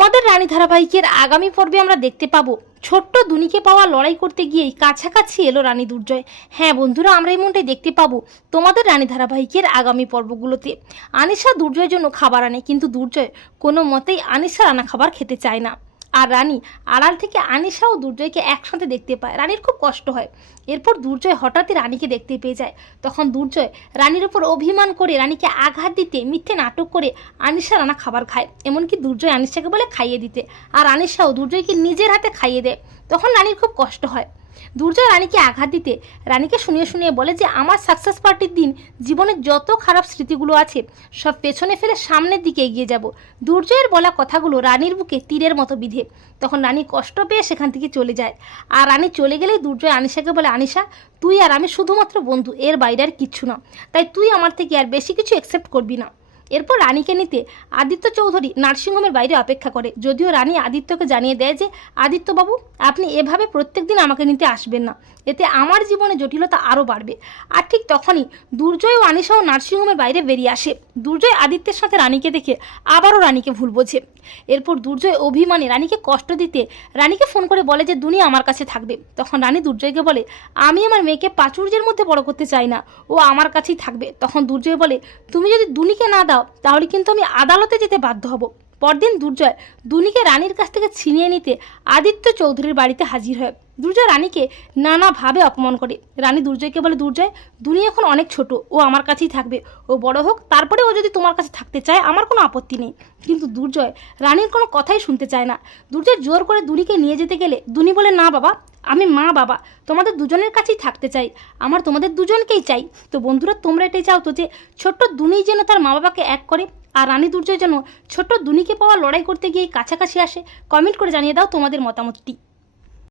তোমাদের রানী ধারাবাহিকের আগামী পর্বে আমরা দেখতে পাবো। ছোট্ট দুনিকে পাওয়া লড়াই করতে গিয়েই কাছাকাছি এলো রানী দুর্জয়। হ্যাঁ বন্ধুরা, আমরা এই মনটাই দেখতে পাবো তোমাদের রানী ধারাবাহিকের আগামী পর্বগুলোতে। আনিশা দুর্জয়ের জন্য খাবার আনে, কিন্তু দুর্জয় কোনো মতেই আনিশা রান্না খাবার খেতে চায় না। আর রানী, আড়াল থেকে আনিশা দুর্জয়কে একসাথে দেখতে পায়। রানীর খুব কষ্ট হয়। এরপর দুর্জয় হঠাৎই রানীকে দেখতে পেয়ে যায়। তখন দুর্জয় রানীর ওপর অভিমান করে রানীকে আঘাত দিতে, মিথ্যে নাটক করে আনিশা রানা খাবার খায়। এমনকি দুর্জয় আনিশাকে বলে খাইয়ে দিতে। আর আনিশাও দুর্জয়কে নিজের হাতে খাইয়ে দেয়। তখন রানীর খুব কষ্ট হয়। দুর্জয় রানীকে আঘাত দিতে রানীকে শুনিয়ে শুনিয়ে বলে যে, আমার সাকসেস পার্টির দিন জীবনের যত খারাপ স্মৃতিগুলো আছে, সব পেছনে ফেলে সামনের দিকে এগিয়ে যাব। দুর্জয়ের বলা কথাগুলো রানীর বুকে তীরের মতো বিধে। তখন রানী কষ্ট পেয়ে সেখান থেকে চলে যায়। আর রানী চলে গেলেই দুর্জয় আনিশাকে বলে, আনিশা, তুই আর আমি শুধুমাত্র বন্ধু, এর বাইরে আর কিচ্ছু না। তাই তুই আমার থেকে আর বেশি কিছু অ্যাকসেপ্ট করবি না। এরপর রানীকে নিতে আদিত্য চৌধুরী নার্সিংহোমের বাইরে অপেক্ষা করে। যদিও রানী আদিত্যকে জানিয়ে দেয় যে, আদিত্যবাবু, আপনি এভাবে প্রত্যেক দিন আমাকে নিতে আসবেন না। এতে আমার জীবনে জটিলতা আরও বাড়বে। আর ঠিক তখনই দুর্জয় ও আনিসাও নার্সিংহোমের বাইরে বেরিয়ে আসে। দুর্জয় আদিত্যের সাথে রানীকে দেখে আবারও রানীকে ভুল বোঝে। এরপর দুর্জয় অভিমানে রানীকে কষ্ট দিতে রানীকে ফোন করে বলে যে, দুনিয়া আমার কাছে থাকবে। তখন রানী দুর্জয়কে বলে, আমি আমার মেয়েকে প্রাচুর্যের মধ্যে বড় করতে চাই না, ও আমার কাছেই থাকবে। তখন দুর্জয় বলে, তুমি যদি দুনিকে না দাও, তাহলে কিন্তু আমি আদালতে যেতে বাধ্য হব। পরদিন দুর্জয় দুনিকে রানীর কাছ থেকে ছিনিয়ে নিতে আদিত্য চৌধুরীর বাড়িতে হাজির হয়। দুর্জয় রানীকে নানাভাবে অপমান করে। রানী দুর্জয়কে বলে, দুর্জয় দুনি এখন অনেক ছোট, ও আমার কাছেই থাকবে। ও বড় হোক, তারপরে ও যদি তোমার কাছে থাকতে চায়, আমার কোনো আপত্তি নেই। কিন্তু দুর্জয় রানীর কোনো কথাই শুনতে চায় না। দুর্জয় জোর করে দুনিকে নিয়ে যেতে গেলে দুনি বলে, না বাবা, আমি মা বাবা, তোমাদের দুজনের কাছেই থাকতে চাই। আমার তোমাদের দুজনকেই চাই। তো বন্ধুরা, তোমরা এটাই চাও তো যে ছোট্ট দুনি যেন তার মা বাবাকে এক করে, আর রানী দুর্জয় যেন ছোট্ট দুনিকে পাওয়া লড়াই করতে গিয়ে কাছাকাছি আসে কমেন্ট করে জানিয়ে দাও তোমাদের মতামতটি।